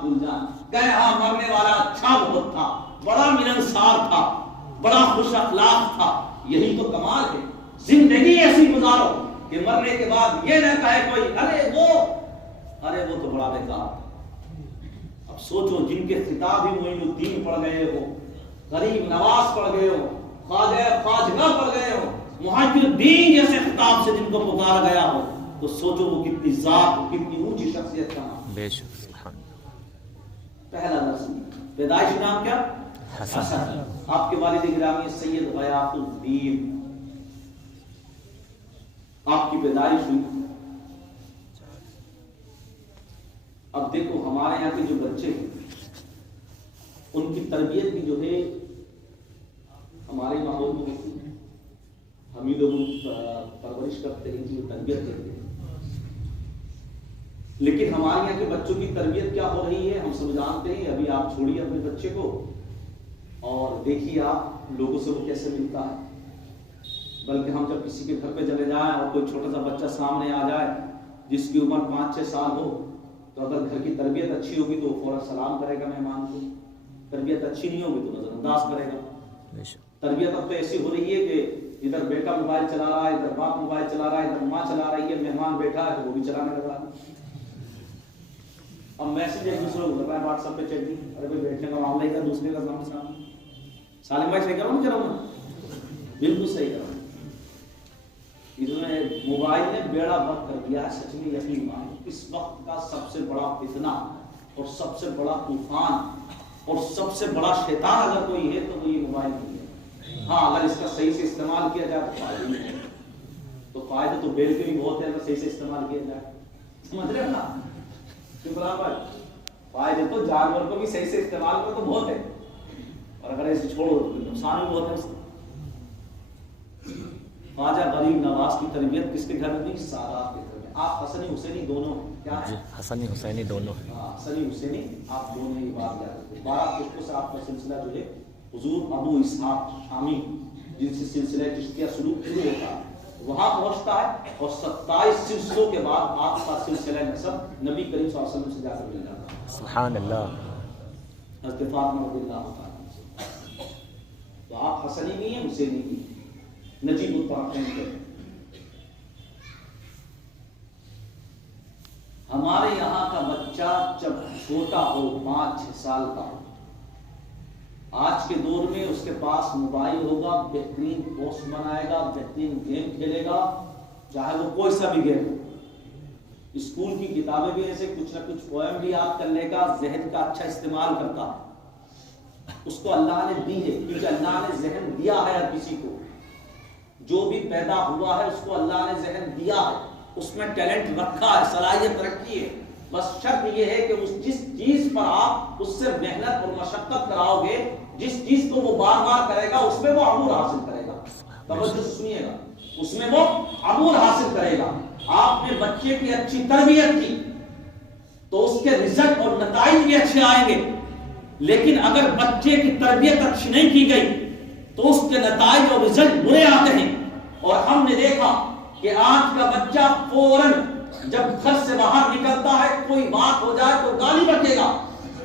بات بھول جائیں. کہے ہاں مرنے والا اچھا بہت تھا, بڑا ملنسار تھا, بڑا خوش اخلاق تھا. یہی تو کمال ہے. زندگی ایسی گزارو کہ مرنے کے بعد یہ نہ کہے کوئی ارے وہ تو بڑا بیکار. اب سوچو جن کے خطاب ہی معین الدین پڑھ گئے ہو, غریب نواز پڑھ گئے ہو, خواجہ پڑھ گئے ہو, محی الدین جیسے خطاب سے جن کو پکارا گیا ہو, تو سوچو وہ کتنی ذات, کتنی اونچی شخصیت کا نام. بے شک سبحان. پہلا درس پیدائش نام کیا؟ حسن. آپ کے والد گرامی سید غیاث الدین, آپ کی پیدائش ہوئی. اب دیکھو ہمارے یہاں کے جو بچے ہیں ان کی تربیت بھی جو ہے ہمارے ماحول میں ہوتی ہے. ہم ہی لوگ پرورش کرتے ہیں, ان کی تربیت کرتے ہیں. لیکن ہمارے یہاں کے بچوں کی تربیت کیا ہو رہی ہے ہم سب جانتے ہیں. ابھی آپ چھوڑیے اپنے بچے کو اور دیکھیے آپ لوگوں سے وہ کیسے ملتا ہے. بلکہ ہم جب کسی کے گھر پہ چلے جائیں اور کوئی چھوٹا سا بچہ سامنے آ جائے جس کی عمر 5-6 سال ہو, تو اگر گھر کی تربیت اچھی ہوگی تو وہ فوراً سلام کرے گا مہمان کو. تربیت اچھی نہیں ہوگی تو نظر انداز کرے گا. تربیت اب تو ایسی ہو رہی ہے کہ ادھر بیٹا موبائل چلا رہا ہے, ادھر باپ موبائل چلا رہا ہے, ادھر ماں چلا رہی ہے, مہمان بیٹھا ہے تو وہ بھی چلانے لگا. اب میسج ایک دوسرے کو کر رہا ہے واٹس ایپ پہ چیک دی, ارے بھائی بیٹھنے کا معاملہ ہی تھا, دوسرے کا سامنے. سالم بھائی صحیح کرو نا, چلاؤ نا, بالکل صحیح کرو. انہوں نے موبائل نے بیڑا غرق کر دیا ہے. سچ میں یقین مانو اس وقت کا سب سے بڑا فتنہ اور سب سے بڑا طوفان اور سب سے بڑا شیطان اگر کوئی ہے تو وہ یہ موبائل نہیں ہے. ہاں اگر اس کا صحیح سے استعمال کیا جائے تو فائدہ نہیں ہے. تو فائدہ تو بیل کے بھی بہت ہے اگر صحیح سے استعمال کیا جائے. سمجھ رہے ہیں نا شکرا بھائی, فائدے تو جانور کو بھی صحیح سے استعمال کرو تو بہت ہے, اور اگر ایسے چھوڑو تو نقصان بھی بہت ہے. خواجہ غریب نواز کی تربیت کس کے گھر میں تھی؟ سادات کے گھر میں. آپ حسنی حسینی دونوں کیا ہیں؟ حسنی حسینی دونوں. حسنی حسینی آپ دونوں ہی بات یاد رکھیں. 12 پشتوں سے آپ کا سلسلہ جو ہے حضور ابو اسحاق شامی جن سے سلسلہ چشتیہ سلوک شروع ہوتا ہے وہاں پہنچتا ہے, اور 27 سلسلوں کے بعد آپ کا سلسلہ نسب نبی کریم صلی اللہ علیہ وسلم سے جا کر مل جاتا ہے. سبحان اللہ. حضرت فاطمہ رضی اللہ عنہا سے. تو آپ حسنی نہیں ہیں, حسینی نہیں ہیں, نجیب الطرفین کے. ہمارے یہاں کا بچہ جب چھوٹا ہو 5-6 سال کا ہو, آج کے دور میں اس کے پاس موبائل ہوگا, بہترین پوسٹ بنائے گا, بہترین گیم کھیلے گا, چاہے وہ کوئی سا بھی گیم ہو. اسکول کی کتابیں بھی ایسے کچھ نہ کچھ پوئم بھی یاد کر لے گا, ذہن کا اچھا استعمال کرتا ہے. اس کو اللہ نے دی ہے, کیونکہ اللہ نے ذہن دیا ہے ہر کسی کو. جو بھی پیدا ہوا ہے اس کو اللہ نے ذہن دیا ہے, اس میں ٹیلنٹ رکھا ہے, صلاحیت رکھی ہے. بس شرط یہ ہے کہ اس جس چیز پر آپ اس سے محنت اور مشقت کراؤ گے, جس چیز کو وہ بار بار کرے گا اس میں وہ عبور حاصل کرے گا. توجہ سنیے گا, اس میں وہ عبور حاصل کرے گا. آپ نے بچے کی اچھی تربیت کی تو اس کے رزلٹ اور نتائج بھی اچھے آئیں گے. لیکن اگر بچے کی تربیت اچھی نہیں کی گئی تو اس کے نتائج اور رزلٹ برے آتے ہیں. اور ہم نے دیکھا کہ آج کا بچہ فوراً جب گھر سے باہر نکلتا ہے کوئی بات ہو جائے تو گالی بکے گا.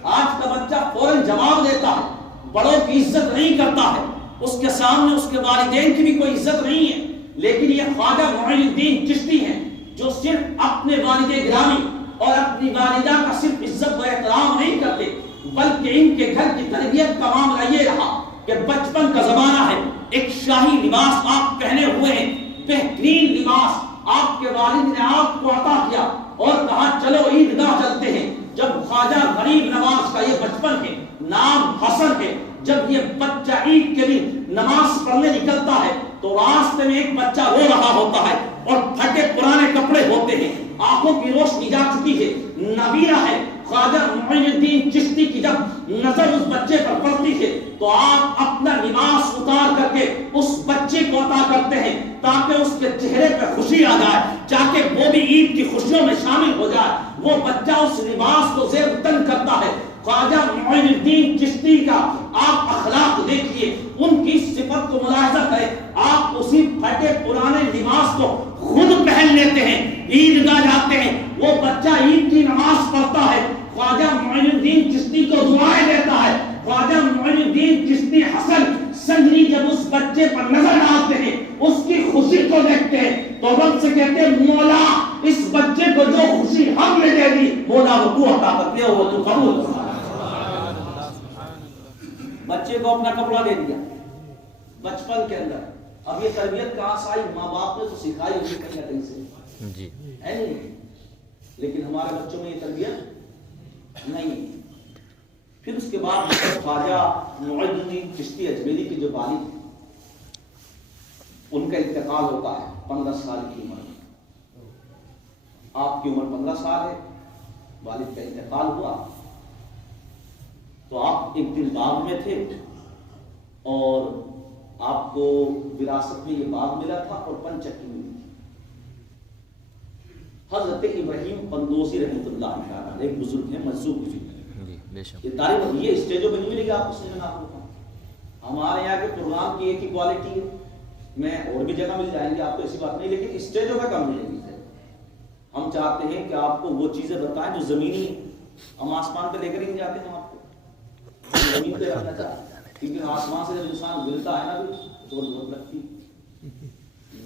آج کا بچہ فوراً جواب دیتا ہے, بڑوں کی عزت نہیں کرتا ہے, اس کے سامنے اس کے والدین کی بھی کوئی عزت نہیں ہے. لیکن یہ خواجہ معین الدین چشتی ہیں جو صرف اپنے والد گرامی اور اپنی والدہ کا صرف عزت و احترام نہیں کرتے, بلکہ ان کے گھر کی تربیت کا معاملہ یہ رہا کہ بچپن کا زمانہ ہے, ایک شاہی لباس آپ پہنے ہوئے ہیں, بہترین لباس آپ کے والد نے آپ کو عطا کیا اور کہا چلو عیدگاہ چلتے ہیں. جب خواجہ غریب نواز کا یہ بچپن ہے, نام حسن ہے, جب یہ بچہ عید کے دن نماز پڑھنے نکلتا ہے تو راستے میں ایک بچہ رو رہا ہوتا ہے اور پھٹے پرانے کپڑے ہوتے ہیں, آنکھوں کی روشنی جا چکی ہے, نبیرہ ہے. خواجہ معین الدین چشتی کی جب نظر اس بچے پر پڑتی ہے تو آپ اپنا لباس اتار کر کے اس بچے کو عطا کرتے ہیں تاکہ اس کے چہرے پہ خوشی آ جائے, تاکہ وہ بھی عید کی خوشیوں میں شامل ہو جائے. وہ بچہ اس لباس کو زیب تن کرتا ہے. خواجہ معین الدین چشتی کا آپ اخلاق دیکھیے, ان کی صفت کو ملاحظہ کریں. آپ اسی پھٹے پرانے لباس کو خود پہن لیتے ہیں, عیدگاہ جاتے ہیں, وہ بچہ عید کی نماز پڑھتا ہے. خواجہ معین الدین بچے پر نظر ڈالتے ہیں، اس کی خوشی کو دیکھتے ہیں تو رب سے کہتے ہیں مولا اس بچے کو جو خوشی ہم نے دے دی مولا وہ تو عطا کرتے ہو، وہ تو قبول کر۔ بچے کو اپنا کپڑا دے دیا بچپن کے اندر، اب یہ تربیت کہاں سے آئی؟ ماں باپ نے تو سکھائی ہوگی کہیں نہ کہیں سے، جی ہے نہیں؟ لیکن ہمارے بچوں میں یہ تربیت نہیں۔ پھر اس کے بعد خواجہ معین الدین چشتی اجمیری کے جو والد تھے ان کا انتقال ہوتا ہے 15 سال کی عمر میں۔ آپ کی عمر 15 سال ہے، والد کا انتقال ہوا تو آپ ایک دن باغ میں تھے اور آپ کو وراثت میں یہ باغ ملا تھا اور پنچکی ملی تھی۔ حضرت ابراہیم قندوزی رحمۃ اللہ تعالی ایک بزرگ ہیں، مجذوب بزرگ، یہ تاریخ یہ اسٹیجوں پہ نہیں ملے گا آپ کو سننے میں۔ آپ کو ہمارے یہاں کے پروگرام کی ایک ہی کوالٹی ہے، میں اور بھی جگہ مل جائیں گے آپ کو، ایسی بات نہیں، لیکن اسٹیجوں پہ کم ملے گی۔ ہم چاہتے ہیں کہ آپ کو وہ چیزیں بتائیں جو زمینی، ہم آسمان پہ لے کر ہی نہیں جاتے، ہم آپ کو زمین پہ رکھنا چاہتے ہیں، کیونکہ آسمان سے جب انسان گرتا ہے نا تو بہت لگتی،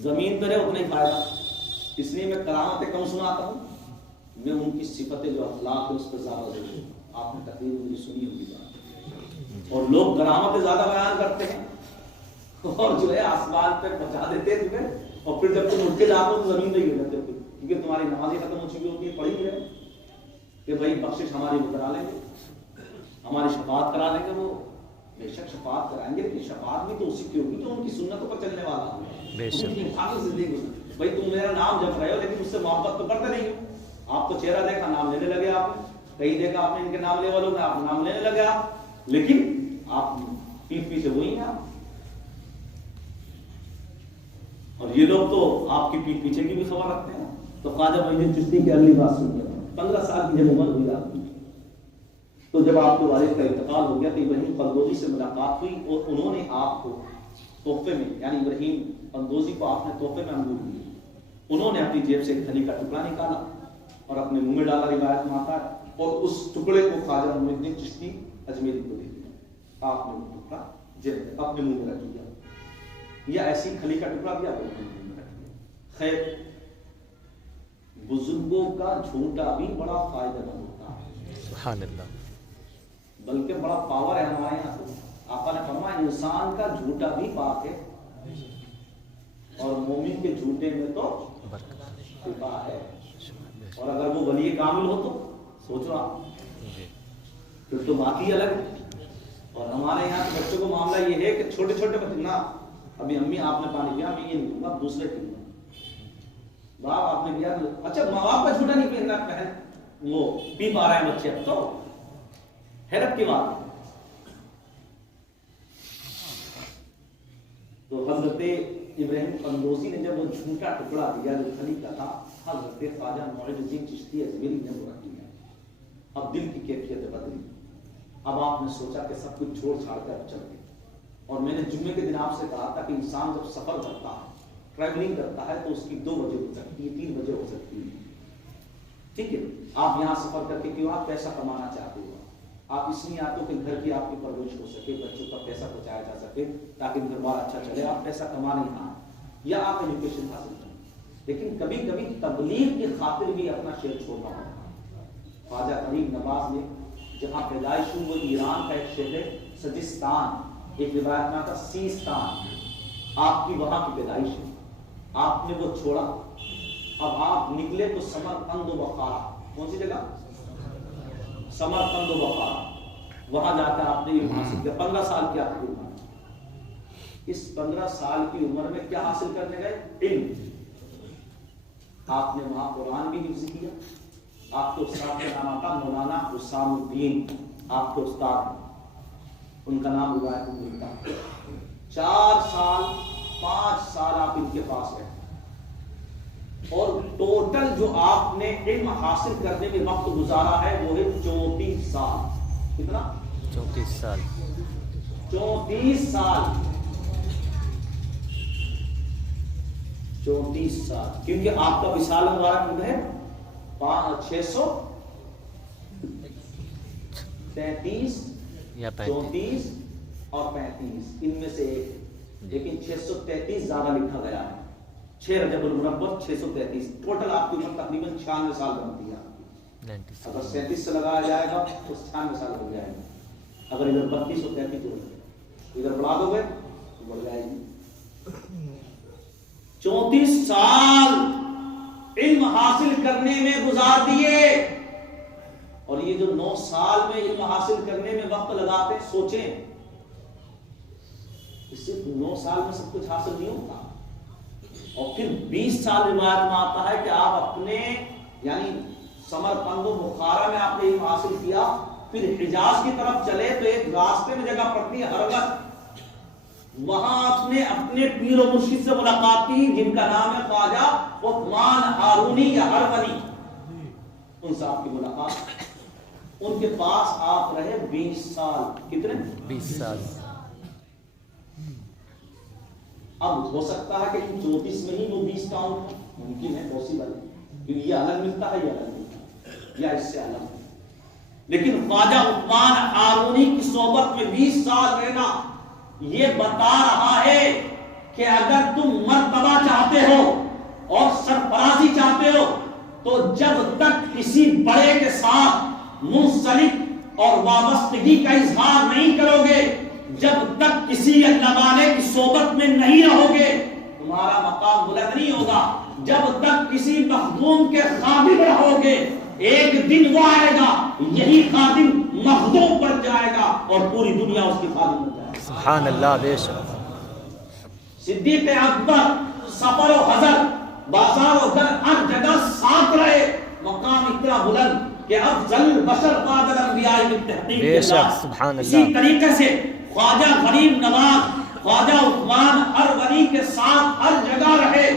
زمین پہ رہے اتنا ہی فائدہ۔ اس لیے میں کرامتیں کم سناتا ہوں، میں ان کی صفتیں جو اخلاق ہے اس پہ زیادہ ضرور ہوں۔ آپ نے تقریر مجھے سنی ہوگی بات، اور لوگ کرامتیں زیادہ بیان کرتے ہیں اور جو ہے آسمان پہ پہنچا دیتے ہیں تمہیں، اور پھر جب تم اٹھ کے جاتے ہو تو زمین پہ گر جاتے ہو، کیونکہ تمہاری نمازیں ختم ہو چکی ہوتی ہے، پڑھی ہوئی ہے کہ بھائی بخشش ہماری وہ کرا لیں گے، ہماری شفاعت کرا لیں گے۔ وہ بے شک شفاعت کرائیں گے، لیکن شفاعت بھی تو اسی کی ہوگی جو ان کی سنتوں پر چلنے والا ہو، ان کی انسانی زندگی گزر۔ بھائی تم میرا نام جپ رہے ہو لیکن اس سے محبت تو کرتے نہیں ہو، آپ کو چہرہ دیکھا نام لینے لگے، آپ نے کہیں دیکھا آپ نے ان کے نام لے والوں میں آپ نام لینے لگے آپ، لیکن آپ پیٹھ پیچھے وہی ہیں آپ، اور یہ لوگ تو آپ کی پیٹھ پیچھے کی بھی خبر رکھتے ہیں۔ تو خواجہ معین الدین چشتی کی اگلی بات سنیے، 15 سال کی جب عمر ہوئی آپ کی تو جب آپ کے والد کا انتقال ہو گیا تو ابراہیم قندوزی سے ملاقات ہوئی اور انہوں نے آپ کو تحفے میں، یعنی ابراہیم قندوزی کو آپ نے تحفے میں انگور دیے، انہوں نے اپنی جیب سے ایک تھلی کا ٹکڑا نکالا اور اپنے منہ میں ڈالا، روایت میں آتا ہے، اور اس ٹکڑے کو خواجہ معین الدین چشتی اجمیری کو دے دیا۔ آپ نے وہ ٹکڑا جیب اپنے منہ میں رکھ دیا، یا ایسی کھلی کا ٹکڑا دیا وہ منہ میں رکھ دیا۔ خیر، بزرگوں کا جھوٹا بھی بڑا فائدہ مند ہوتا ہے، سبحان اللہ، بلکہ بڑا پاور ہے ہمارے یہاں تو۔ آقا نے فرمایا انسان کا جھوٹا بھی پاک ہے اور مومن کے جھوٹے میں تو شفا ہے، اور اگر وہ ولی کامل ہو تو سوچو آپ، پھر تو بات ہی الگ ہے۔ اور ہمارے یہاں کے بچوں کو معاملہ یہ ہے کہ چھوٹے چھوٹے بچے، نہ ابھی امی آپ نے پانی پیا، میں یہ نہیں دوں گا، دوسرے پیوں گا، باپ آپ نے پیا، اچھا ماں باپ کا جھوٹا نہیں پہننا پہن، وہ پی پا رہے ہیں بچے، اب تو حیرت کی بات ہے۔ تو حضرت ابراہیم قندوزی نے جب وہ جھوٹا ٹکڑا دیا جو تھلی کا تھا، حضرت خواجہ معین الدین چشتی اجمیری نے وہ رکھ لیا۔ اب دل کی کیفیت بدلی، اب آپ نے سوچا کہ سب کچھ چھوڑ چھاڑ کر چل گئے، اور میں نے جمعے کے دن آپ سے کہا تھا کہ انسان جب سفر کرتا ہے، ٹریولنگ کرتا ہے، تو اس کی 2 وجہ ہو سکتی ہے، 3 وجہ ہو سکتی ہے، ٹھیک ہے؟ آپ یہاں سفر کر کے کیوں؟ آپ پیسہ کمانا چاہتے ہو، آپ اس لیے آتے ہو کہ گھر کی آپ کی پرورش ہو سکے، بچوں کا پیسہ پہنچایا جا سکے تاکہ گھر بار اچھا چلے، آپ پیسہ کما نہیں آئے، یا آپ ایجوکیشن حاصل کریں، لیکن کبھی کبھی تبلیغ کی خاطر بھی اپنا شہر چھوڑنا ہوتا ہے۔ خواجہ غریب نواز نے جہاں پیدائش ہوئی وہ ایران کا ایک شہر ہے سجستان، ایک روایت میں آتا سیستان، آپ کی وہاں کی پیدائش ہے، آپ نے وہ چھوڑا، اب آپ نکلے تو سمرقند و بخارا، کون سی جگہ؟ سمرقند و بخارا، وہاں جا کر آپ نے علم حاصل کیا، 15 سال کی آپ کی عمر، اس 15 سال کی عمر میں کیا حاصل کرنے گئے؟ علم۔ آپ نے وہاں قرآن بھی حفظ کیا، آپ کے استاد کا نام آتا مولانا حسام الدین، آپ کے استاد ہیں، ان کا نام روایت میں ملتا ہے۔ 4 سال 5 سال آپ ان کے پاس رہے، اور ٹوٹل جو آپ نے علم حاصل کرنے میں وقت گزارا ہے وہ ہے 34 سال۔ کتنا؟ 34 سال، 34 سال، 34 سال، کیونکہ آپ کا وصال مبارک جو ہے 633 یا 34 اور 35، ان میں سے ایک، لیکن 633 زیادہ لکھا گیا ہے. 6 رجب المنور 633. ٹوٹل آپ کی عمر تقریباً 96 سال بنتی ہے. اگر 37 سے لگایا جائے گا تو 96 سال ہو جائے گا. اگر ادھر 32 اور 33 تو ادھر بڑھا دو گے تو بڑھ جائے گی. 34 سال علم حاصل کرنے میں گزار دیے. اور یہ جو 9 سال میں علم حاصل کرنے میں وقت لگاتے ہیں, سوچیں صرف 9 سال میں سب کچھ حاصل نہیں ہوتا. اور پھر 20 سال روایت میں آتا ہے کہ آپ اپنے یعنی سمرقند و بخارا میں آپ نے علم حاصل کیا, پھر حجاز کی طرف چلے تو ایک راستے میں جگہ پڑتی ہے ہرگت, وہاں آپ نے اپنے پیر و مرشد سے ملاقات کی جن کا نام ہے خواجہ عثمان ہارونی یا ہرونی. ان سے آپ کی ملاقات, ان کے پاس آپ رہے 20 سال. کتنے؟ 20 سال. اب ہو سکتا ہے کہ 34 میں ہی وہ 20 کاؤنٹ ممکن ہے, پاسبل ہے, کیونکہ یہ الگ ملتا ہے, یہ الگ ملتا ہے, یا اس سے الگ. لیکن خواجہ عثمان ہارونی کی صحبت میں 20 سال رہنا یہ بتا رہا ہے کہ اگر تم مرتبہ چاہتے ہو اور سرفرازی چاہتے ہو تو جب تک کسی بڑے کے ساتھ منسلک اور وابستگی کا اظہار نہیں کرو گے, جب تک کسی اللہ والے کی صحبت میں نہیں رہو گے, تمہارا مقام بلند نہیں ہوگا. جب تک کسی مخدوم کے خادم رہو گے, ایک دن وہ آئے گا یہی خادم مخدوم پر جائے گا اور پوری دنیا اس کی خادم بن جائے گا. سبحان اللہ. بے شک صدیق اکبر سفر و حضر بازار و در ہر جگہ ساتھ رہے, مقام اتنا بلند کہ افضل بشر بعد الانبیاء بالتحقیق. بے شک سبحان اللہ. اسی طریقے سے خواجہ غریب نواز خواجہ عثمان ہرونی کے ساتھ ہر جگہ رہے,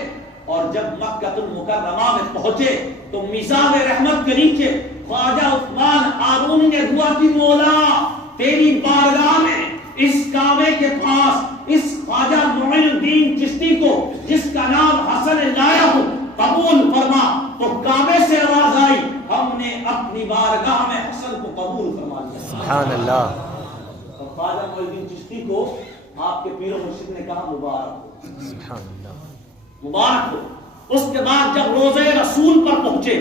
اور جب مکہ المکرمہ میں پہنچے تو میزان رحمت کے نیچے خواجہ عثمان ہارون نے دعا کی, مولا تیری بارگاہ میں اس کعبے کے پاس اس خواجہ معین الدین چشتی کو جس کا نام حسن لایا ہوں قبول فرما. تو کعبے سے آواز آئی, ہم نے اپنی بارگاہ میں حسن کو قبول فرما لیا. سبحان اللہ. اور خواجہ معین الدین چشتی کو آپ کے پیر و مرشد نے کہا مبارک ہو. سبحان اللہ. مبارک ہو. اس کے بعد جب روضہ رسول پر پہنچے,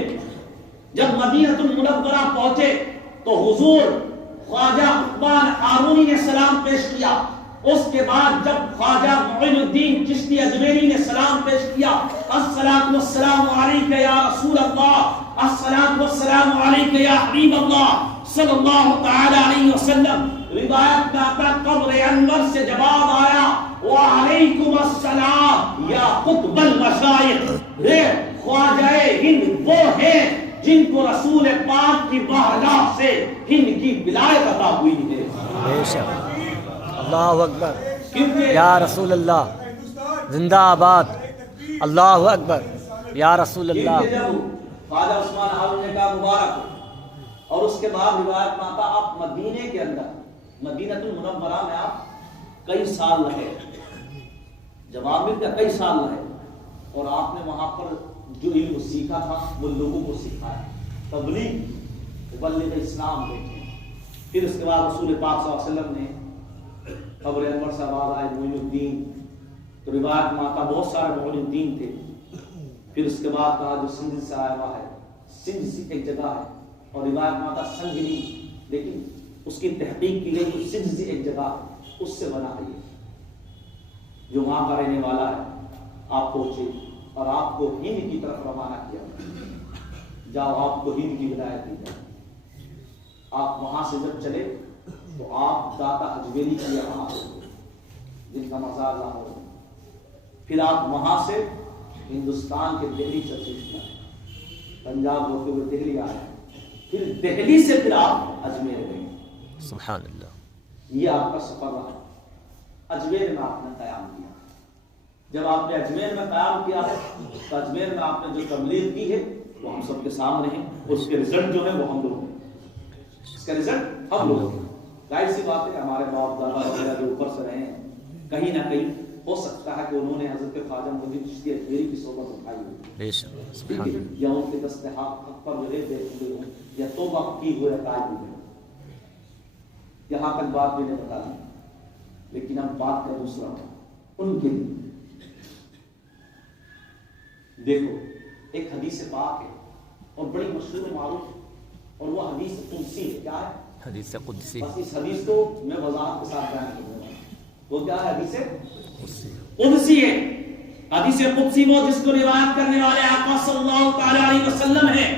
جب مدینہ المنورہ پہنچے تو حضور خواجہ عثمان ہارونی نے سلام پیش کیا. اس کے بعد جب خواجہ معین الدین چشتی اجمیری نے سلام پیش کیا, الصلاۃ والسلام علیک یا رسول اللہ, الصلاۃ والسلام علیک یا حبیب اللہ صلی اللہ تعالی علیہ وسلم. روایت میں آتا قبر انور سے جواب آیا, وعلیکم السلام یا قطب المشائخ. خواجہ ہند وہ ہیں جن کو رسول پاک کی بارگاہ سے ہند کی ولایت عطا ہوئی ہے. بے شک. اللہ اکبر. یا رسول اللہ زندہ آباد. اللہ اکبر. یا رسول اللہ. خواجہ عثمان ہارون نے کہا مبارک ہو. اور اس کے بعد روایت میں آتا آپ مدینے کے اندر مدینہ المنورہ میں آپ کئی سال رہے. جواب ملتا کئی سال رہے, اور آپ نے وہاں پر جو علم سیکھا تھا وہ لوگوں کو سکھایا, تبلیغ مبلغ اسلام دیتے. پھر اس کے بعد رسول پاک صلی اللہ علیہ وسلم نے قبر انور سے آواز آئے معین الدین, تو روایت میں آتا بہت سارے معین الدین تھے. پھر اس کے بعد کہا جو سندھ سے آیا ہوا ہے, سندھ سے ایک جگہ ہے, اور روایت میں آتا سنگنی, لیکن اس کی تحقیق کی گئی تو سندھ سے ایک جگہ ہے, اس سے بنا ہے یہ, جو وہاں کا رہنے والا ہے. آپ پہنچے اور آپ کو ہند کی طرف روانہ کیا, جاؤ آپ کو ہند کی ولایت دی جائے. آپ وہاں سے جب چلے تو آپ داتا اجمیری کی وہاں جن کا مزار لاہور. پھر آپ وہاں سے ہندوستان کے دہلی چلے گئے, پنجاب ہوتے ہوئے دہلی آئے, پھر دہلی سے پھر آپ اجمیر گئے. سبحان اللہ. یہ آپ کا سفر رہا. اجمیر میں آپ نے قیام کیا. جب آپ نے اجمیر میں قیام کیا ہے تو اجمیر میں آپ نے جو تبلیغ کی ہے وہ ہم سب کے سامنے ہے. اس کے رزلٹ جو ہے وہ ہم لوگ ہیں, اس کا رزلٹ ہم لوگ ہیں. ظاہر سی بات ہے ہمارے باپ دادا وغیرہ جو اوپر سے رہے ہیں, کہیں نہ کہیں ہو سکتا ہے کہ انہوں نے حضرت خواجہ معین الدین چشتی اجمیری کی صحبت اٹھائی ہوئی, یا ان کے دست حق پر جو ہے دیکھ ہوئے ہوں, یا توبہ کی ہوئے عقائد ہوئے. یہاں تک بات میں نے بتا دی, لیکن اب بات کا دوسرا ان کے لیے. دیکھو ایک حدیث پاک ہے اور بڑی مشہور و معروف ہے، اور وہ حدیث قدسی ہے. کیا ہے؟ حدیث قدسی. بس اس حدیث کو میں وضاحت کے ساتھ بیان کروں گا. وہ کیا ہے؟ حدیث قدسی ہے. حدیث قدسی وہ جس کو روایت کرنے والے آقا صلی اللہ تعالی علیہ وسلم ہیں،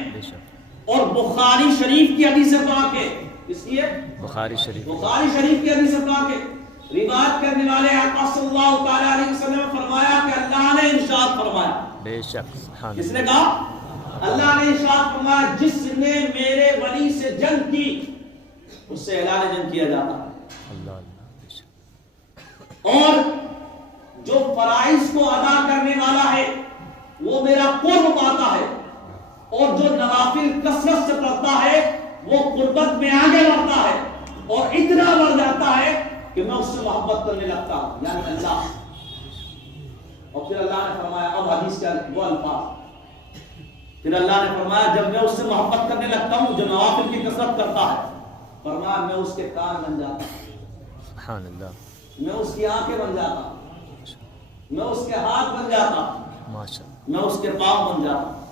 اور بخاری شریف کی حدیث پاک ہے. اس کی ہے بخاری شریف کی حدیث پاک ہے. روایت کرنے والے آقا صلی اللہ تعالی علیہ وسلم نے فرمایا کہ اللہ نے ارشاد فرمایا. بے شک. کس نے کہا؟ اللہ نے ارشاد فرمایا جس نے میرے ولی سے جنگ کی اس سے اعلان جنگ کیا جاتا ہے. اللہ. اور جو فرائض کو ادا کرنے والا ہے وہ میرا قرب پاتا ہے، اور جو نوافل کثرت سے پڑھتا ہے وہ قربت میں آگے بڑھتا ہے، اور اتنا بڑھ جاتا ہے کہ میں اس سے محبت کرنے لگتا ہوں، یعنی اللہ. اور پھر اللہ نے فرمایا، اب حدیث کا وہ الفاظ، پھر اللہ نے فرمایا جب میں اس سے محبت کرنے لگتا ہوں جو نوافل کی کثرت کرتا ہے، فرمایا میں اس کے کان بن جاتا ہوں، سبحان اللہ. میں اس کی آنکھیں بن جاتا ہوں، میں اس کے ہاتھ بن جاتا ہوں، میں اس کے پاؤں بن جاتا ہوں،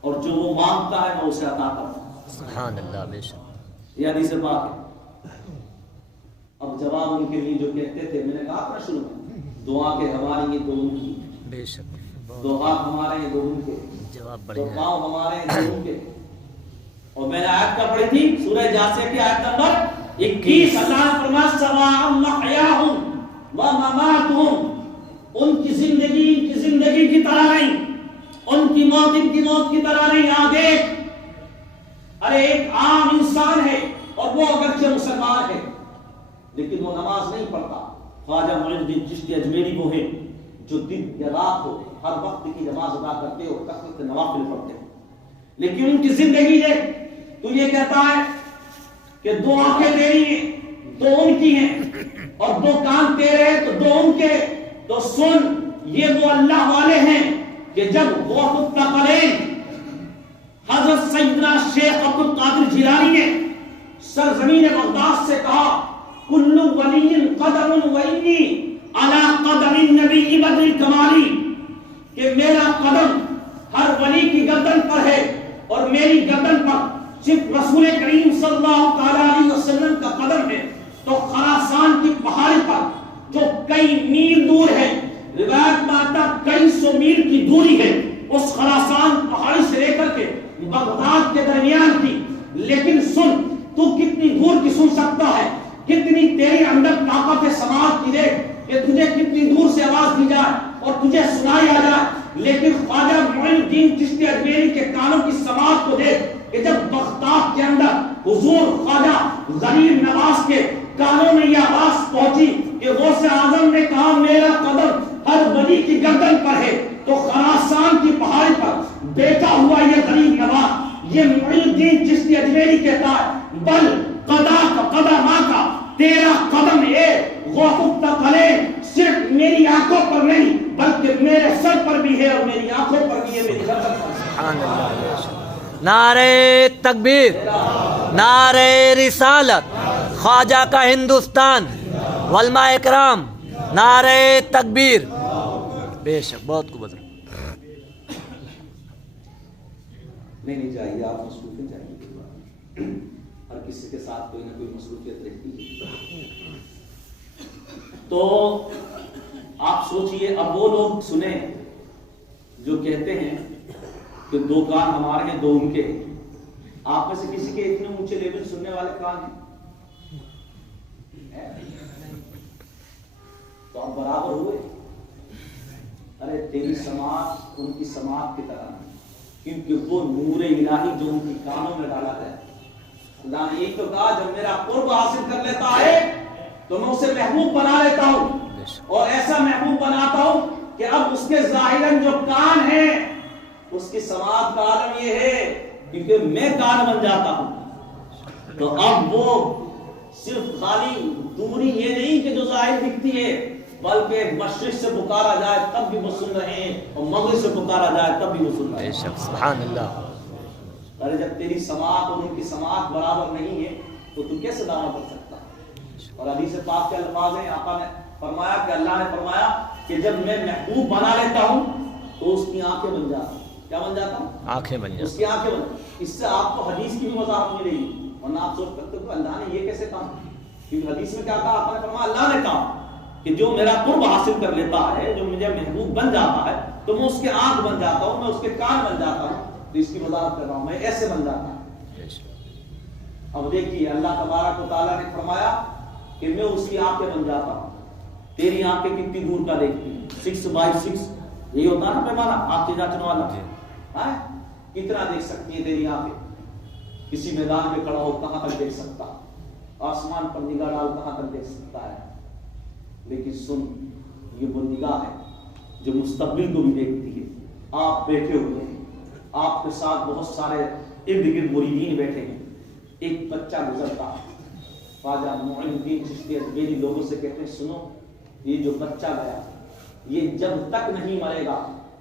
اور جو وہ مانگتا ہے میں اسے عطا کرتا ہوں. سبحان اللہ. بے شک. یہ حدیث پاک ہے. اب جواب ان کے لیے جو کہتے تھے، میں نے کہا تھا شروع میں، دعا کے ہماری یہ دو ان کی، بے شک. دو ہاتھ ہمارے ہیں دو ان کے، جواب دو بڑھیا. پاؤں ہمارے ہیں دو ان کے. اور میں نے آیت کا پڑھی تھی سورہ جاسیہ کی آیت نمبر 21. اللہ نے فرمایا سواء محیاہم ومماتہم، ان کی زندگی کی طرح نہیں، ان کی موت کی طرح نہیں. آگے ارے ایک عام انسان ہے اور وہ اگرچہ مسلمان ہے لیکن وہ نماز نہیں پڑھتا. خواجہ معین الدین چشتی اجمیری وہ ہیں جو دن یا رات ہو ہر وقت کی نماز ادا کرتے اور کثرت نوافل پڑھتے ہیں، لیکن ان کی زندگی دیکھ. تو یہ کہتا ہے کہ دو آنکھیں تیری ہیں دو ان کی ہیں، اور دو کان تیرے ہیں تو دو ان کے. تو سن، یہ وہ اللہ والے ہیں کہ جب غوث الثقلین حضرت سیدنا شیخ عبد القادر جیلانی نے سرزمین بغداد سے کہا کل ولی قدم وانی علی قدم النبی بدر الکمالی، کہ میرا قدم ہر ولی کی گردن پر ہے اور میری گردن پر صرف رسول کریم صلی اللہ تعالی علیہ وسلم کا قدم ہے. تو خراسان کی پہاڑی پر جو کئی میل دور ہے، روایت میں آتا کئی سو میل کی دوری ہے اس خراسان پہاڑی سے لے کر کے بغداد کے درمیان کی. لیکن سن، تو کتنی دور کی سن سکتا ہے، کتنی تیرے اندر طاقت سماعت کی دے کہ تجھے کتنی دور سے آواز دی جائے اور تجھے سنائی آ جائے. لیکن خواجہ معین الدین چشتی اجمیری کے کانوں کی سماعت کو دیکھ کہ جب بغداد کے اندر حضور خواجہ غریب نواز کے کانوں میں یہ آواز پہنچی کہ غوث اعظم نے کہا میرا قدم ہر ولی کی گردن پر ہے، تو خراسان کی پہاڑی پر بیٹھا ہوا یہ غریب نواز، یہ معین الدین چشتی اجمیری کہتا ہے بل قدا کا قدم کا تیرا قدم اے غوث الثقلین صرف میری آنکھوں پر نہیں بلکہ میرے سر پر بھی ہے اور میری آنکھوں پر بھی ہے، میری گردن پر. سبحان اللہ. نعرہ تکبیر، نعرہ رسالت، خواجہ کا ہندوستان، علماء اکرام، نعرہ تکبیر. بے شک بہت قوت. نہیں چاہیے، آپ مصروفیت چاہیے، ہر کسی کے ساتھ کوئی نہ کوئی مصروفیت رہتی ہے. تو آپ سوچئے، اب وہ لوگ سنیں جو کہتے ہیں کہ دو کان ہمارے ہیں دو ان کے. آپ میں سے کسی کے اتنے اونچے لیول سننے والے کان ہیں؟ تو آپ برابر ہوئے. ارے تیری سماعت ان کی سماعت کی طرح نہیں، کیونکہ وہ نور الہی جو ان کی کانوں میں ڈالا ہے. اللہ نے یہی تو کہا جب میرا قرب حاصل کر لیتا ہے تو میں اسے محبوب بنا لیتا ہوں، اور ایسا محبوب بناتا ہوں کہ اب اس کے ظاہراً جو کان ہیں اس کی سماعت کا عالم یہ ہے کیونکہ میں کان بن جاتا ہوں. تو اب وہ صرف خالی دوری یہ نہیں کہ جو ظاہر دکھتی ہے، بلکہ مشرق سے پکارا جائے تب بھی وہ سن رہے ہیں اور مغرب سے پکارا جائے تب بھی وہ سن رہے ہیں. سبحان اللہ. ارے جب تیری سماعت اور ان کی سماعت برابر نہیں ہے تو تو کیسے دعویٰ کر سکتا ہے؟ اور حدیث پاک کے الفاظ ہیں، آقا نے فرمایا کہ اللہ نے فرمایا کہ جب میں محبوب بنا لیتا ہوں تو اس کی آنکھیں بن جاتا ہوں. کیا بن جاتا ہوں؟ آنکھیں بن جاتی. اس کی آنکھیں بن. اس سے آپ کو حدیث کی بھی وضاحت ملے گی، ورنہ آپ سوچ سکتے ہو اللہ نے یہ کیسے کہا. کیونکہ حدیث میں کیا کہا؟ آپ نے فرمایا اللہ نے کہا کہ جو میرا قرب حاصل کر لیتا ہے، جو مجھے محبوب بن جاتا ہے، تو میں اس کے آنکھ بن جاتا ہوں، میں اس کے کان بن جاتا ہوں. تو اس کی وضاحت کر رہا ہوں، میں ایسے بن جاتا ہوں. اب دیکھیے اللہ تبارک و تعالیٰ نے فرمایا کہ میں اس کی آنکھیں بن جاتا ہوں. تیری آنکھیں کتنی دور کا دیکھتی ہیں؟ 6x6 یہی ہوتا ہے نا پیمانہ آنکھیں جاچنے والا. کتنا دیکھ سکتی ہیں تیری آنکھیں؟ کسی میدان میں کھڑا ہو کہاں تک دیکھ سکتا، آسمان پر نگاہ ڈال کہاں تک دیکھ سکتا ہے. لیکن سن، یہ وہ نگاہ ہے جو مستقبل کو بھی دیکھتی ہے. آپ بیٹھے ہوئے ہیں، آپ کے ساتھ بہت سارے ارد گرد مریدین بیٹھے ہیں. ایک بچہ گزرتا ہے، خواجہ معین الدین چشتی اجمیری لوگوں سے کہتے ہیں سنو، یہ جو بچہ گیا یہ جب تک نہیں مرے گا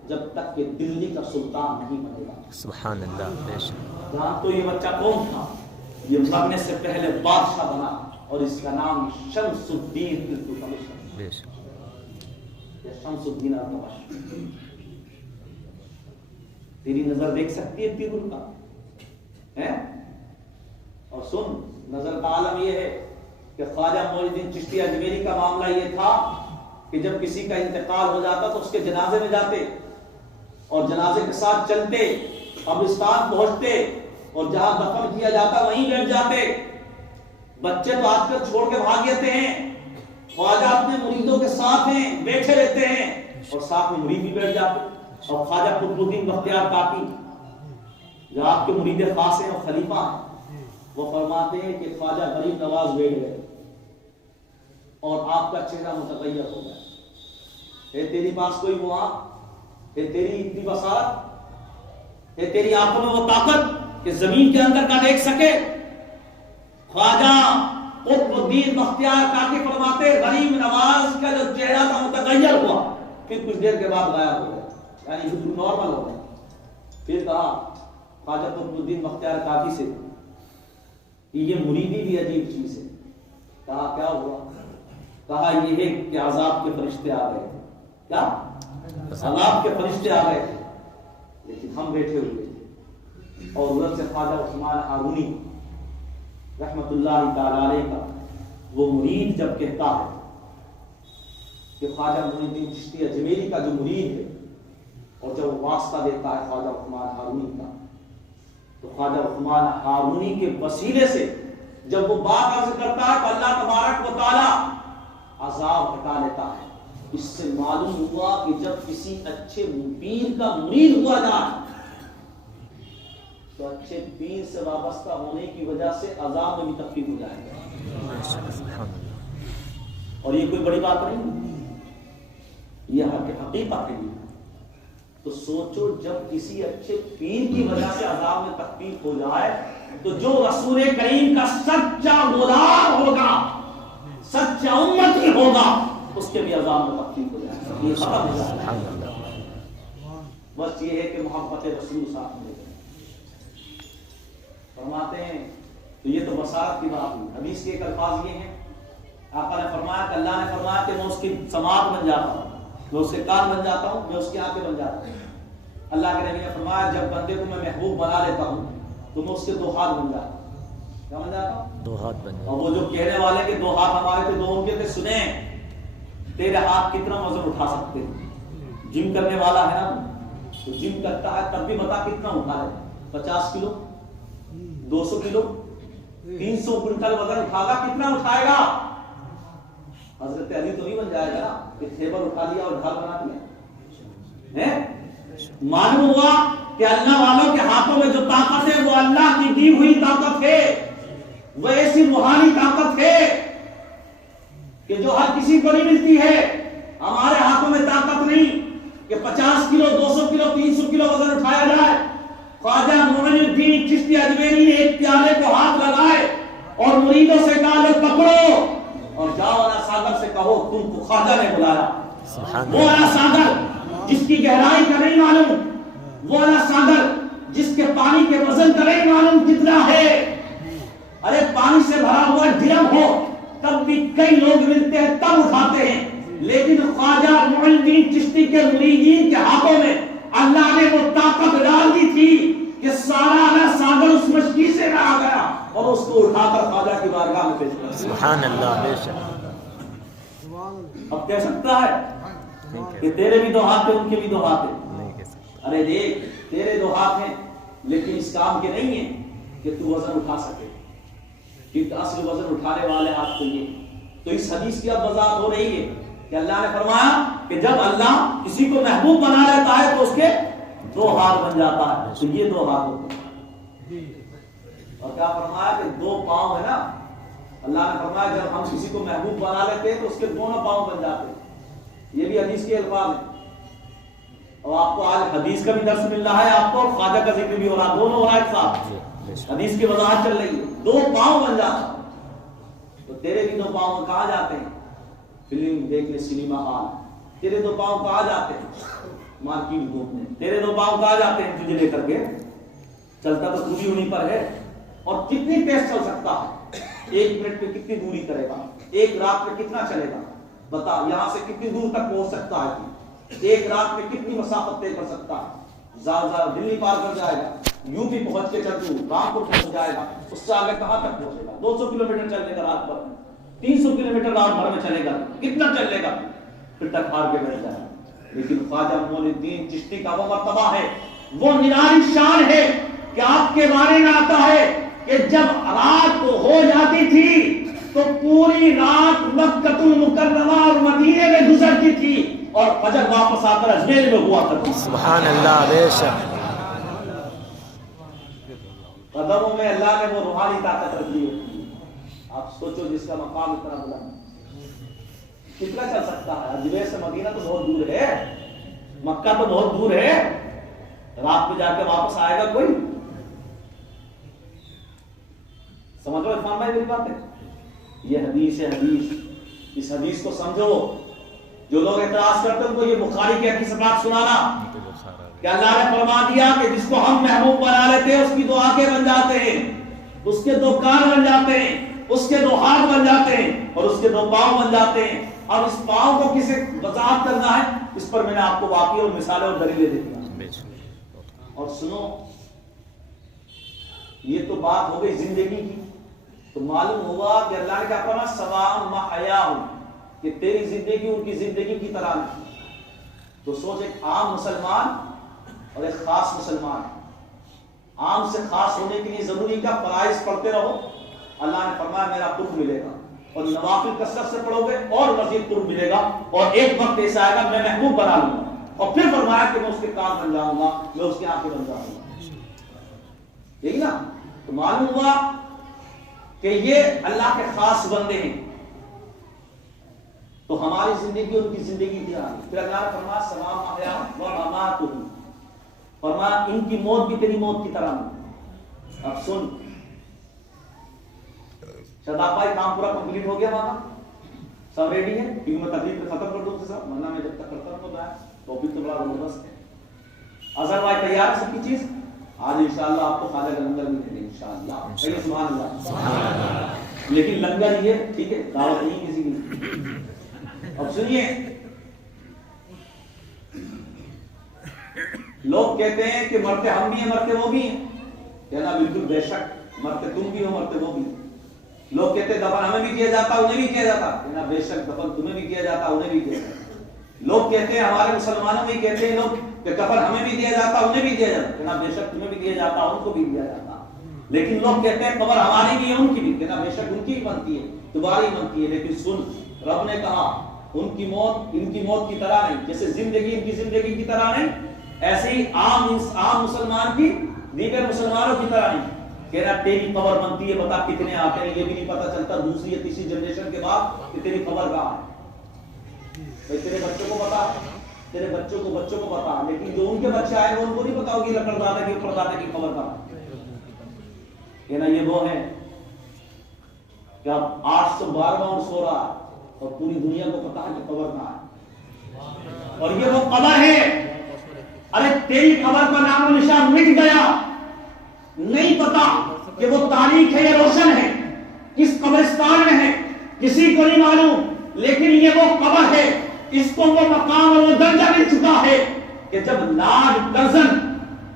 جب تک کہ دلی کا سلطان نہیں بنے گا. سبحان اللہ. جان تو یہ بچہ کون تھا؟ یہ مرنے سے پہلے بادشاہ بنا اور اس کا نام شمس الدین التمش. شمس الدین التمش. تیری نظر دیکھ سکتی ہے تیروں کا ہے. اور سن، نظر کا عالم یہ ہے کہ خواجہ معین الدین چشتی اجمیری کا معاملہ یہ تھا کہ جب کسی کا انتقال ہو جاتا تو اس کے جنازے میں جاتے اور جنازے کے ساتھ چلتے، قبرستان پہنچتے اور جہاں دفن کیا جاتا وہیں بیٹھ جاتے. بچے تو آج کل چھوڑ کے بھاگ جاتے ہیں، خواجہ اپنے مریدوں کے ساتھ ہیں، بیٹھے رہتے ہیں اور ساتھ میں مرید بھی بیٹھ جاتے. اور خواجہ قطب الدین بختیار کاکی جو آپ کے مرید خاص ہیں اور خلیفہ ہیں، وہ فرماتے ہیں کہ خواجہ غریب نواز بیٹھ گئے اور آپ کا چہرہ متغیر ہو گیا. ہے تیری پاس کوئی وہ آنکھ؟ ہے تیری اتنی بصارت؟ ہے تیری آنکھوں میں وہ طاقت کہ زمین کے اندر کا دیکھ سکے؟ خواجہ قطب الدین بختیار کاکی فرماتے غریب نواز کا جو چہرہ تھا متغیر ہوا، پھر کچھ دیر کے بعد غائب ہو گیا، یعنی بالکل نارمل ہو گیا. پھر کہا خواجہ قطب الدین بختیار کاکی سے کہ یہ مریدی بھی عجیب چیز ہے. کہا کیا ہوا؟ کہا یہ ہے کہ عذاب کے فرشتے آ گئے. کیا؟ عذاب کے فرشتے آ گئے، لیکن ہم بیٹھے ہوئے تھے. اور ادھر سے خواجہ عثمان ہارونی رحمت اللہ تعالی علیہ کا وہ مرید جب کہتا ہے کہ خواجہ معین الدین چشتی اجمیری کا جو مرید ہے، اور جب وہ واسطہ دیتا ہے خواجہ عثمان ہارونی کا، تو خواجہ عثمان ہارونی کے وسیلے سے جب وہ بات عرض کرتا ہے تو اللہ تبارک و تعالی عذاب ہٹا لیتا ہے. اس سے معلوم ہوا کہ جب کسی اچھے پیر کا مرید ہوا جائے تو اچھے پیر سے وابستہ ہونے کی وجہ سے عذاب میں بھی تخفیف ہو جائے گا. اور یہ کوئی بڑی بات نہیں، یہ حقیقت ہے. تو سوچو جب کسی اچھے پیر کی وجہ سے عذاب میں تخفیف ہو جائے تو جو رسول کریم کا سچا غلام ہوگا، سچا امتی ہوگا، اس کے بھی عذاب میں تخفیف ہو جائے. یہ ختم ہو جائے. بس یہ ہے کہ محبت رسول صاحب میں فرماتے ہیں. تو یہ تو بصارت کی بات ہوئی. حدیث کے ایک الفاظ یہ ہیں، آقا نے فرمایا کہ اللہ نے فرمایا کہ میں اس کی سماعت بن جاتا ہوں، میں اس کے کان بن جاتا ہوں، میں اس کی آنکھیں بن جاتا ہوں. اللہ کے نبی نے فرمایا جب بندے کو میں محبوب بنا لیتا ہوں تو میں اس کے 2 ہاتھ بن جاتا ہوں. کیا بن جاتا ہوں؟ 2 ہاتھ بن جاتا ہوں. اور وہ جو کہنے والے کہ 2 ہاتھ ہمارے تھے 2 ان کے تھے، سنیں تیرے ہاتھ کتنا وزن اٹھا سکتے ہیں؟ جم کرنے والا ہے نا، تو جم کرتا ہے تب بھی بتا کتنا اٹھا ہے؟ 50 کلو، 200 کلو، 300 کنٹل وزن اٹھا گا. کتنا اٹھائے گا؟ حضرت علی تو نہیں بن جائے گا نا کہ تھیبر اٹھا لیا اور ڈھال بنا دیا. معلوم ہوا کہ اللہ والوں کے ہاتھوں میں جو طاقت ہے وہ اللہ کی دی ہوئی طاقت ہے، وہ ایسی روحانی طاقت ہے کہ جو ہر کسی کو نہیں ملتی ہے. ہمارے ہاتھوں میں طاقت نہیں کہ 50 کلو 200 کلو 300 کلو وزن اٹھایا جائے. خواجہ معین الدین چشتی اجمیری نے ایک پیالے کو ہاتھ لگائے اور مریدوں سے کہا لو پکڑو اور جاؤ والا ساگر سے کہو تم کو خواجہ نے بلایا. وہ والا ساگر جس کی گہرائی کا نہیں معلوم، وہ والا ساگر جس کے پانی کے وزن کا نہیں معلوم کتنا ہے. ارے پانی سے بھرا ہوا ڈرم ہو تب بھی کئی لوگ ملتے ہیں تب اٹھاتے ہیں، لیکن خواجہ معین الدین چشتی کے مریدین کے ہاتھوں میں اللہ نے وہ طاقت ڈال دی تھی کہ سارا ساگر اس مشکی سے نہ آ گیا اور اس کو اٹھا کر خواجہ کی بارگاہ میں پیش کر دیا۔ سبحان اللہ، بے شک۔ اب کہہ سکتا ہے کہ تیرے بھی دو ہاتھ ہیں ان کے بھی دو ہاتھ ہیں؟ نہیں کہہ سکتا۔ ارے دیکھ، تیرے دو ہاتھ ہیں لیکن اس کام کے نہیں ہیں کہ تو وزن اٹھا سکے، کیونکہ اصل وزن اٹھانے والے ہاتھ تو یہ۔ تو اس حدیث کی اب وضاحت ہو رہی ہے کہ اللہ نے فرمایا کہ جب اللہ کسی کو محبوب بنا لیتا ہے تو اس کے دو ہاتھ بن جاتا ہے، تو یہ دو ہاتھ ہوتے ہیں۔ اور کیا فرمایا کہ دو پاؤں ہے نا، اللہ نے فرمایا جب ہم کسی کو محبوب بنا لیتے ہیں تو اس کے دونوں پاؤں بن جاتے ہیں۔ یہ بھی حدیث کے الفاظ ہیں۔ اور آپ کو آج حدیث کا بھی درس مل رہا ہے، آپ کو خواجہ کا ذکر بھی ہو رہا ہے، دونوں ہو رہا ہے ایک ساتھ۔ حدیث کی وضاحت چل رہی ہے، دو پاؤں بن جاتا۔ تو تیرے بھی دو پاؤں کہاں جاتے ہیں؟ فلم دیکھنے، سینما ہال۔ تیرے دو پاؤں کہاں جاتے ہیں؟ مارکیٹ گھومنے۔ تیرے دو پاؤں کہاں جاتے ہیں تجھے لے کر کے؟ چلتا تو بھی انہیں پر ہے۔ اور کتنی تیز چل سکتا ہے؟ 1 منٹ پہ کتنی دوری کرے گا؟ 1 رات میں کتنا چلے گا؟ بتا، یہاں سے کتنی دور تک پہنچ سکتا ہے؟ 1 رات میں کتنی مسافت طے کر سکتا ہے؟ زیادہ دلی پار کر جائے گا، یوں بھی پہنچ کے چل دوں رامپور پہنچ جائے گا، اس سے آگے کہاں تک پہنچے گا؟ 200 کلومیٹر چلنے کا رات بھر میں، 300 کلومیٹر رات بھر میں چلے گا، کتنا چلے گا؟ پھر تک ہار کے بیٹھ جائے گا۔ لیکن خواجہ معین الدین چشتی کا وہ مرتبہ ہے، وہ نرالی شان ہے کہ آپ کے بارے میں آتا ہے کہ جب رات کو ہو جاتی تھی تو پوری رات مکہ المکرمہ اور مدینے میں گزرتی تھی اور فجر واپس آ کر اجمیر میں ہوا کرتی۔ سبحان اللہ، بے شک۔ قدموں میں اللہ نے وہ روحانی طاقت رکھ دی ہوتی ہے۔ آپ سوچو جس کا مقام اتنا بلند کتنا چل سکتا ہے؟ اجمیر سے مدینہ تو بہت دور ہے، مکہ تو بہت دور ہے، رات میں جا کے واپس آئے گا کوئی؟ سمجھو عرفان بھائی میری بات ہے؟ یہ حدیث ہے، حدیث، اس حدیث کو سمجھو۔ جو لوگ اعتراض کرتے ہیں ان کو یہ بخاری کی حدیث پاک سنانا کہ اللہ نے فرما دیا کہ جس کو ہم محبوب بنا لیتے ہیں اس کی 2 آنکھیں بن جاتے ہیں، اس کے 2 کان بن جاتے ہیں، اس کے 2 ہاتھ بن جاتے ہیں اور اس کے 2 پاؤں بن جاتے ہیں۔ اور اس پاؤں کو کسے وضاحت کرنا ہے، اس پر میں نے آپ کو واقعے اور مثالیں اور دلیلیں دے دیا۔ اور سنو، یہ تو بات ہو گئی زندگی کی، تو معلوم ہوا کہ اللہ نے کیا فرمایا سواء محیاہم، کہ تیری زندگی ان کی زندگی کی طرح نہیں۔ تو سوچ، ایک عام مسلمان اور ایک خاص مسلمان، عام سے خاص ہونے کے لیے ضروری کا فرائض پڑھتے رہو، اللہ نے فرمایا میرا قرب ملے گا، اور نوافل کثرت سے پڑھو گے اور مزید قرب ملے گا، اور ایک وقت ایسا آئے گا میں محبوب بنا لوں گا، اور پھر فرمایا کہ میں اس کے کان بن جاؤں گا، میں اس کی آنکھیں بن جاؤں گا۔ ٹھیک نا؟ تو معلوم ہوا کہ یہ اللہ کے خاص بندے ہیں، تو ہماری زندگی ان کی زندگی کی طرح۔ پھر اللہ نے فرمایا سواء محیاہم و مماتہم، فرمایا ان کی موت بھی تیری موت کی طرح نہیں۔ اب سن شاداب بھائی، کام پورا کمپلیٹ ہو گیا، وہاں سب ریڈی ہے؟ کیونکہ میں تقریب پہ ختم کر دوں سب، ورنہ میں جب تک کرتا رہوں گا ٹاپک تو بڑا زبردست ہے۔ اظہر بھائی تیار ہے سب کی چیز؟ آج انشاءاللہ آپ کو خواجہ کا لنگر بھی دیں گے انشاءاللہ۔ کہیے سبحان اللہ۔ لیکن لنگر یہ ٹھیک ہے، دعوت نہیں کسی کی۔ اب سنیے، لوگ کہتے ہیں کہ مرتے ہم بھی ہیں مرتے وہ بھی ہیں، کہنا بالکل بے شک، مرتے تم بھی ہو مرتے وہ بھی ہیں۔ لوگ کہتے ہیں دفن ہمیں بھی کیا جاتا انہیں بھی کیا جاتا، کہنا بے شک دفن تمہیں بھی کیا جاتا انہیں بھی کیا جاتا۔ لوگ کہتے ہیں ہمارے مسلمانوں میں کہتے ہیں لوگ کہ کفن ہمیں بھی دیا جاتا انہیں بھی دیا جاتا، کہنا بے شک تمہیں بھی دیا جاتا ان کو بھی دیا جاتا۔ لیکن لوگ کہتے ہیں قبر ہماری بھی ہے ان کی بھی، کہنا بے شک ان کی بنتی ہے تمہاری بنتی ہے۔ لیکن سن، رب نے کہا ان کی موت ان کی موت کی طرح نہیں، جیسے زندگی ان کی زندگی کی طرح نہیں، ایسے ہی عام مسلمان کی دیگر مسلمانوں کی طرح نہیں۔ کہنا تیری قبر بنتی ہے، بتا کتنے آتے ہیں یہ بھی نہیں پتا چلتا، دوسری یا تیسری جنریشن کے بعد کہ تیری قبر کہاں ہے۔ بھائی تیرے بچوں کو بتا، تیرے بچوں کو بتا، لیکن جو ان کے بچے آئے ہیں ان کو نہیں بتاؤ گی لکڑدادا کی پردادا کی قبر کہاں ہے۔ کہنا یہ وہ ہے کہ اب 812 راؤنڈ سو رہا اور پوری دنیا کو پتا ہے کہ قبر کہاں ہے، اور یہ وہ قبر ہے۔ ارے تیری قبر کا نام و نشان مٹ گیا، نہیں پتا کہ وہ تاریخ ہے یا روشن ہے، کس قبرستان میں ہے، کسی کو نہیں معلوم، لیکن یہ وہ قبر ہے، اس کو وہ مقام اور وہ درجہ مل چکا ہے کہ جب لارڈ کرزن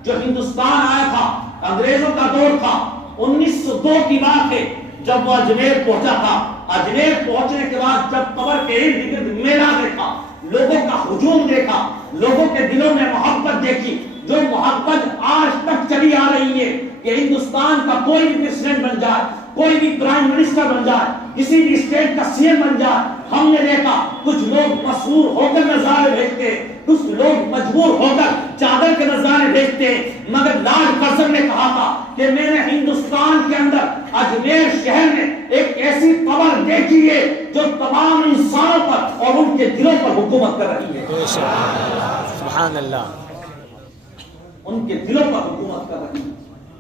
جو ہندوستان آیا تھا، انگریزوں کا دور تھا، 1902 کی بات ہے، جب وہ اجمیر پہنچا تھا، اجمیر پہنچنے کے بعد جب قبر کے ارد گرد میلہ دیکھا، لوگوں کا ہجوم دیکھا، لوگوں کے دلوں میں محبت دیکھی، جو محبت آج تک چلی آ رہی ہے کہ ہندوستان کا کوئی بھی پریزیڈنٹ بن جائے، کوئی بھی پرائم منسٹر بن جائے، کسی بھی اسٹیٹ کا سی ایم بن جائے، ہم نے دیکھا کچھ لوگ مسرور ہو کر نظارے بھیجتے، کچھ لوگ مجبور ہو کر چادر کے نظارے بھیجتے، مگر لارڈ کرزن نے کہا تھا کہ میں نے ہندوستان کے اندر اجمیر شہر میں ایک ایسی قبر دیکھی ہے جو تمام انسانوں پر اور ان کے دلوں پر حکومت کر رہی ہے، سبحان اللہ، ان کے دلوں پر حکومت کر رہی ہے۔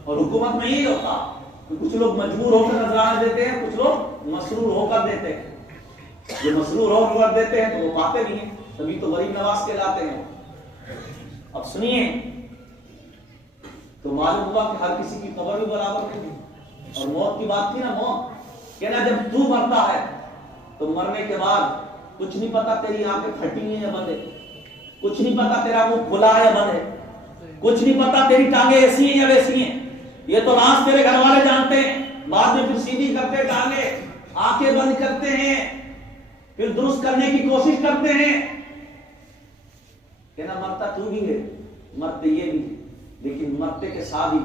اور حکومت میں یہی ہوتا کہ کچھ لوگ مجبور ہو کر نظرانہ دیتے ہیں، کچھ لوگ مسرور ہو کر دیتے ہیں، جو مسرور ہو کر دیتے ہیں تو وہ پاتے بھی ہیں، تبھی تو غریب نواز کہلاتے ہیں۔ اب سنیے، تو معلوم ہوا کہ ہر کسی کی قبر بھی برابر نہیں ہے، اور موت کی بات تھی نا، موت کہ نا جب تو مرتا ہے تو مرنے کے بعد کچھ نہیں پتا تیری آنکھیں پھٹی ہیں یا بند ہے، کچھ نہیں پتا تیرا منہ کھلا ہے یا بند ہے، کچھ نہیں پتا تیری ٹانگیں ایسی ہیں یا ویسی ہیں، یہ تو راز تیرے گھر والے جانتے ہیں، بعد میں پھر سیدھی کرتے ٹانگیں، آنکھیں بند کرتے ہیں، پھر درست کرنے کی کوشش کرتے ہیں کہ نہ مرتا تو بھی ہے، مرتے یہ بھی، لیکن مرتے کے ساتھ ہی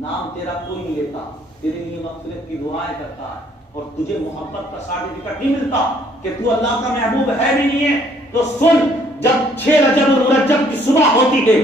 نام تیرا کوئی نہیں لیتا، تیرے لیے مغفرت کی دعائیں کرتا ہے، اور تجھے محبت کا سرٹیفکیٹ نہیں ملتا کہ تو اللہ کا محبوب ہے بھی نہیں ہے۔ تو سن، جب 6 رجب المرجب کی صبح ہوتی ہے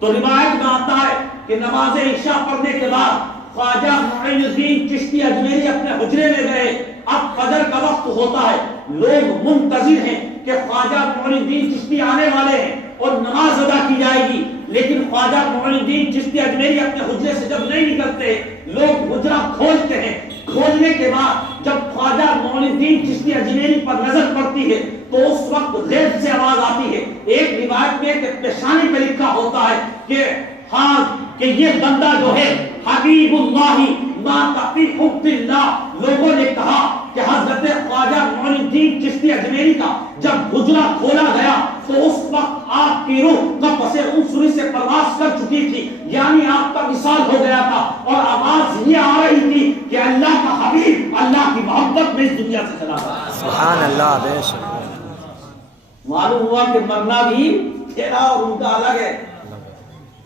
تو روایت میں آتا ہے کہ نماز عشاء پڑھنے کے بعد خواجہ معین الدین چشتی اجمیری اپنے حجرے میں گئے، اب فجر کا وقت ہوتا ہے، لوگ منتظر ہیں کہ خواجہ معین الدین چشتی آنے والے ہیں اور نماز ادا کی جائے گی، لیکن خواجہ معین الدین چشتی اجمیری اپنے حجرے سے جب نہیں نکلتے، لوگ حجرہ کھولتے ہیں، کھولنے کے بعد جب خواجہ معین الدین چشتی اجمیری پر نظر پڑتی ہے تو اس وقت غیب سے آواز آتی ہے، ایک روایت میں کہ پیشانی پہ لکھا ہوتا ہے کہ ہاں کہ یہ بندہ جو ہے حبیب اللہ مات فی حب اللہ، لوگوں نے کہا کہ حضرت خواجہ معین الدین چشتی اجمیری کا جب حجرہ کھولا گیا تو اس وقت آپ کی روح قفس عنصری سے پرواز کر چکی تھی، یعنی آپ کا وصال ہو گیا تھا، اور آواز یہ آ رہی تھی کہ اللہ کا حبیب اللہ کی محبت میں اس دنیا سے چلا گیا۔ سبحان اللہ، بے شک۔ معلوم ہوا کہ مرنا بھی تیرا اور ان کا الگ ہے،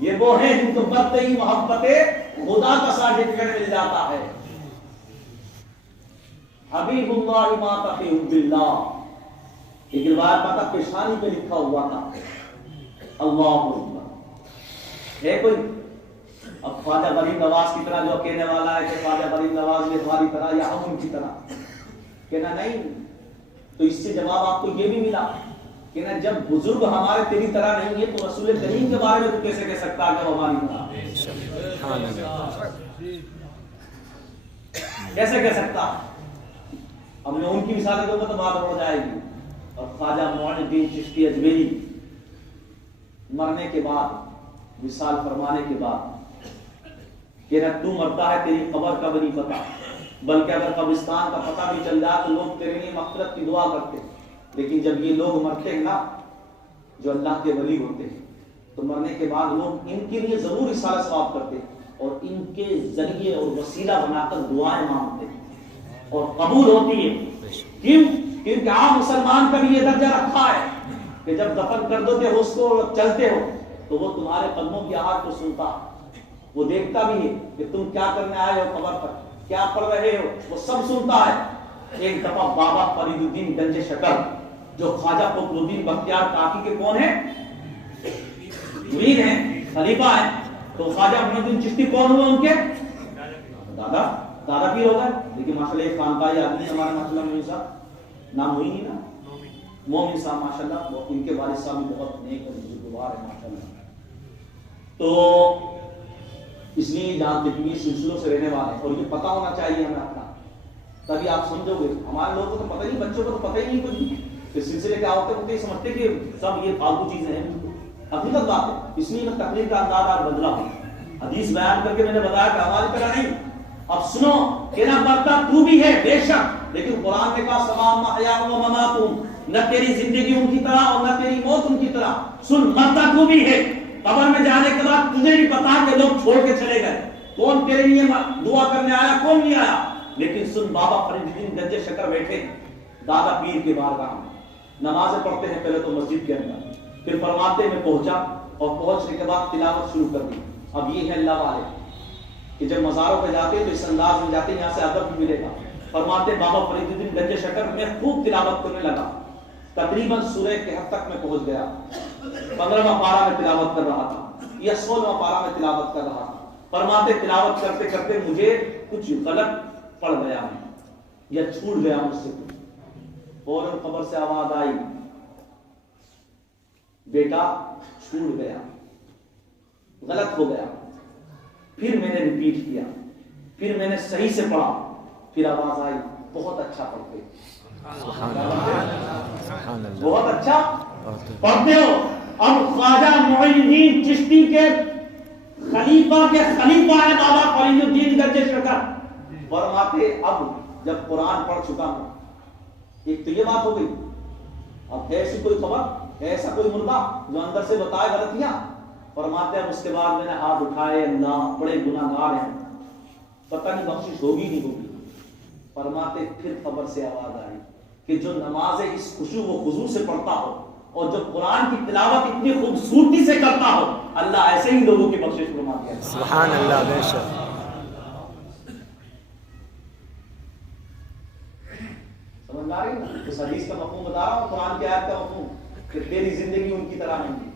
یہ وہ ہیں جن کو مرتے ہی محبت خدا کا سرٹیفکیٹ مل جاتا ہے۔ حبیب اللہ مات فی حب اللہ، ایک روایت پتا پیشانی پہ لکھا ہوا تھا، اللہ اکبر۔ ہے کوئی اب خواجہ غریب نواز کی طرح جو کہنے والا ہے کہ خواجہ غریب نواز یہ ہماری طرح یا ہم ان کی طرح، کہنا نہیں، تو اس سے جواب آپ کو یہ بھی ملا کہ نہ جب بزرگ ہمارے تیری طرح نہیں ہے تو رسول کریم کے بارے میں تو کیسے کہہ سکتا ہے کہ وہ ہماری طرح، کیسے کہہ سکتا؟ ہم نے ان کی مثالیں دوں گا تو بات ہو جائے گی۔ اور خواجہ معین الدین چشتی اجمیری مرنے کے بعد، وصال فرمانے کے بعد کہ نہ تو مرتا ہے تیری قبر کا بھی نہیں پتا، بلکہ اگر قبرستان کا پتہ بھی چل جائے تو لوگ تیرے لیے مغفرت کی دعا کرتے، لیکن جب یہ لوگ مرتے ہیں نا جو اللہ کے ولی ہوتے ہیں تو مرنے کے بعد لوگ ان کے لیے ضرور اصالہ ثواب کرتے اور ان کے ذریعے اور وسیلہ بنا کر دعائیں مانگتے اور قبول ہوتی ہے۔ کیوں؟ کیونکہ عام مسلمان کا بھی یہ درجہ رکھا ہے کہ جب دفن کر دو ہو اس کو چلتے ہو تو وہ تمہارے قدموں کی آواز کو سنتا، وہ دیکھتا بھی ہے کہ تم کیا کرنے آئے ہو، قبر پر کیا پڑھ رہے ہو، وہ سب سنتا ہے۔ ایک دفعہ بابا فرید الدین گنج شکر جو خواجہ قطب الدین بختیار کاکی کے کون ہیں؟ مرید ہیں، خلیفہ ہیں، تو خواجہ محمد الدین چشتی کون ہوئے ان کے؟ دادا پیر ہو گئے، لیکن ماشاءاللہ ایک خانقاہی آدمی ہمارے ماشاءاللہ مومن صاحب، نام ہوئی نہیں نا، مومن صاحب ماشاءاللہ، ان کے والد صاحب بھی بہت نیک اور بزرگوار ہیں ماشاءاللہ۔ تو اس لیے جانتے کہ یہ سلسلوں سے رہنے والے ہیں اور یہ پتہ ہونا چاہیے ہمیں اپنا، تبھی آپ سمجھو گے۔ ہمارے لوگوں کو تو پتہ نہیں، بچوں کو تو پتہ ہی نہیں کچھ کہ سلسلے کیا ہوتے ہیں، وہ یہ سمجھتے کہ سب یہ فالتو چیزیں ہیں، حقیقت بات ہے۔ اس لیے میں تقریر کا انداز آج بدلا ہوں، حدیث بیان کر کے میں نے بتایا کہ ہماری طرح نہیں۔ اب سنو کہ نہ مرتا تو بھی ہے بے شک، لیکن قرآن نے کہا سواء محیاکم و مماتکم، نہ تیری زندگی ان کی طرح اور نہ تیری موت ان کی طرح. سن، مرتا تو بھی ہے، قبر میں جانے کے بعد تجھے بھی پتا کہ لوگ چھوڑ کے چلے گئے، کون تیرے لیے دعا کرنے آیا کون نہیں آیا. لیکن سن، بابا فرید الدین گنج شکر بیٹھے دادا پیر کے بارگاہ میں نمازیں پڑھتے ہیں پہلے تو مسجد کے اندر، پھر فرماتے میں پہنچا اور پہنچنے کے بعد تلاوت شروع کر دی. اب یہ ہے اللہ والے کہ جب مزاروں پہ جاتے ہیں تو اس انداز میں جاتے ہیں یہاں سے ادب بھی ملے گا. فرماتے بابا فرید الدین گنج شکر میں خوب تلاوت کرنے لگا، تقریباً سورہ کہف تک میں پہنچ گیا. 15واں پارہ میں تلاوت کر رہا تھا یا 16واں پارہ میں تلاوت کر رہا تھا. فرماتے تلاوت کرتے کرتے مجھے کچھ غلط پڑ گیا یا چھوٹ گیا مجھ سے کچھ. فوراً قبر سے آواز آئی، بیٹا چھوٹ گیا، غلط ہو گیا. پھر میں نے ریپیٹ کیا، پھر میں نے صحیح سے پڑھا، پھر آواز آئی بہت اچھا پڑھتے، بہت اچھا پڑھتے ہو. اب خواجہ معین الدین چشتی کے خلیفہ کے خلیفہ ہے بابا فرید الدین گنج شکر. فرماتے اب جب قرآن پڑھ چکا ہوں، ایک تو یہ بات ہو گئی، اب ہے ایسی کوئی خبر، ایسا کوئی مردہ جو اندر سے بتائے غلطیاں. فرماتے اب اس کے بعد میں نے ہاتھ اٹھائے، اللہ بڑے گناہگار ہیں، پتہ نہیں بخشش ہوگی نہیں ہوگی. فرماتے پھر خبر سے آواز آئی کہ جو نمازیں اس خشوع و خضوع سے پڑھتا ہو اور جو قرآن کی تلاوت اتنی خوبصورتی سے کرتا ہو، اللہ ایسے ہی لوگوں کی بخشش فرماتی ہے. سبحان اللہ. بے شک. سمجھ آ رہی ہے؟ اس حدیث کا مفہوم بتا رہا ہوں، قرآن کی آیت کا مفہوم کہ تیری زندگی ان کی طرح نہیں.